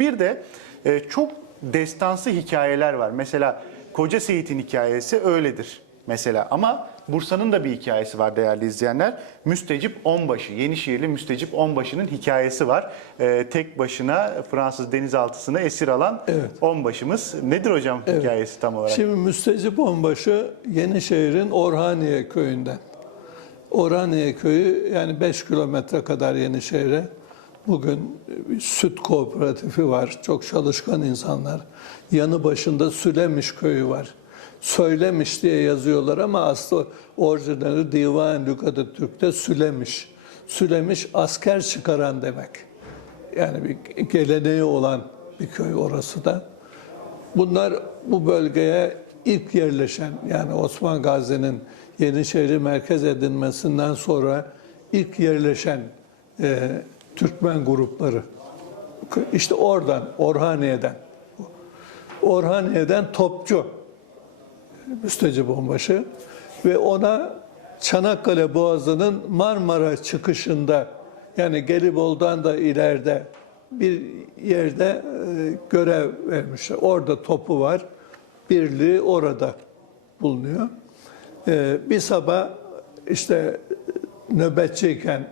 Bir de e, çok destansı hikayeler var. Mesela Koca Seyit'in hikayesi öyledir mesela. Ama Bursa'nın da bir hikayesi var değerli izleyenler. Müstecip Onbaşı, Yenişehirli Müstecip Onbaşı'nın hikayesi var. E, tek başına Fransız denizaltısını esir alan Evet. Onbaşımız. Nedir hocam hikayesi tam olarak? Şimdi Müstecip Onbaşı Yenişehir'in Orhaniye köyünden. Orhaniye köyü yani 5 kilometre kadar Yenişehir'e. Bugün süt kooperatifi var. Çok çalışkan insanlar. Yanı başında Sülemiş köyü var. Söylemiş diye yazıyorlar ama aslı orijinali Divan Lügat-ı Türk'te Sülemiş. Sülemiş asker çıkaran demek. Yani bir geleneği olan bir köy orası da. Bunlar bu bölgeye ilk yerleşen yani Osman Gazi'nin Yenişehir'i merkez edinmesinden sonra ilk yerleşen e, Türkmen grupları. İşte oradan, Orhaniye'den. Orhaniye'den topçu Müstecip Onbaşı ve ona Çanakkale Boğazı'nın Marmara çıkışında yani Gelibolu'dan da ileride bir yerde e, görev vermişler. Orada topu var. Birliği orada bulunuyor. E, bir sabah işte nöbetçiyken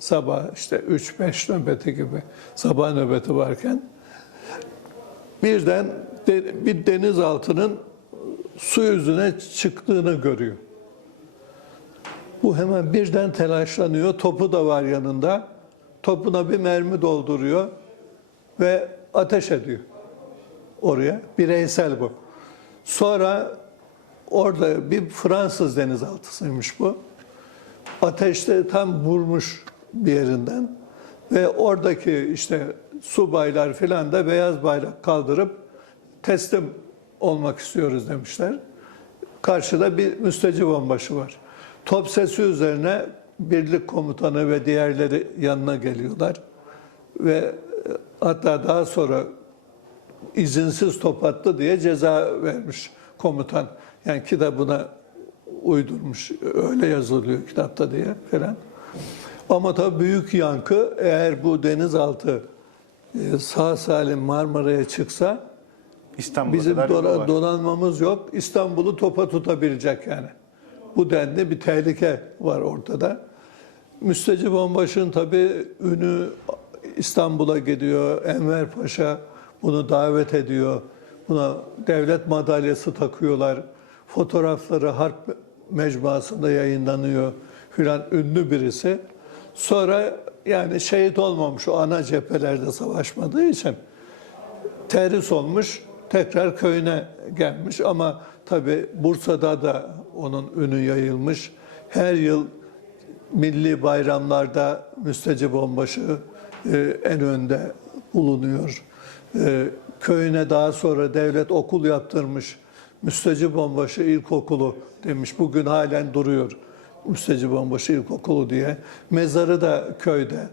sabah işte 3-5 nöbeti gibi sabah nöbeti varken birden de- bir denizaltının su yüzüne çıktığını görüyor. Bu hemen birden telaşlanıyor. Topu da var yanında. Topuna bir mermi dolduruyor ve ateş ediyor oraya. Bireysel bu. Sonra orada bir Fransız denizaltısıymış bu. Ateşte tam vurmuş bir yerinden ve oradaki işte subaylar filan da beyaz bayrak kaldırıp teslim olmak istiyoruz demişler. Karşıda bir müstecip onbaşı var. Top sesi üzerine birlik komutanı ve diğerleri yanına geliyorlar. Ve e, hatta daha sonra izinsiz top attı diye ceza vermiş komutan. Yani kitabına uydurmuş. Öyle yazılıyor kitapta diye falan. Ama tabii büyük yankı eğer bu denizaltı e, sağ salim Marmara'ya çıksa İstanbul'a Bizim var. donanmamız yok. İstanbul'u topa tutabilecek yani. Bu denli bir tehlike var ortada. Müstecip Onbaşı'nın tabii ünü İstanbul'a gidiyor. Enver Paşa bunu davet ediyor. Buna devlet madalyası takıyorlar. Fotoğrafları harp mecmuasında yayınlanıyor filan ünlü birisi. Sonra yani şehit olmamış o ana cephelerde savaşmadığı için terhis olmuş, tekrar köyüne gelmiş ama tabi Bursa'da da onun ünü yayılmış. Her yıl milli bayramlarda Müstecip Onbaşı e, en önde bulunuyor. E, köyüne daha sonra devlet okul yaptırmış. Müstecip Onbaşı İlkokulu demiş. Bugün halen duruyor. Müstecip Onbaşı İlkokulu diye. Mezarı da köyde.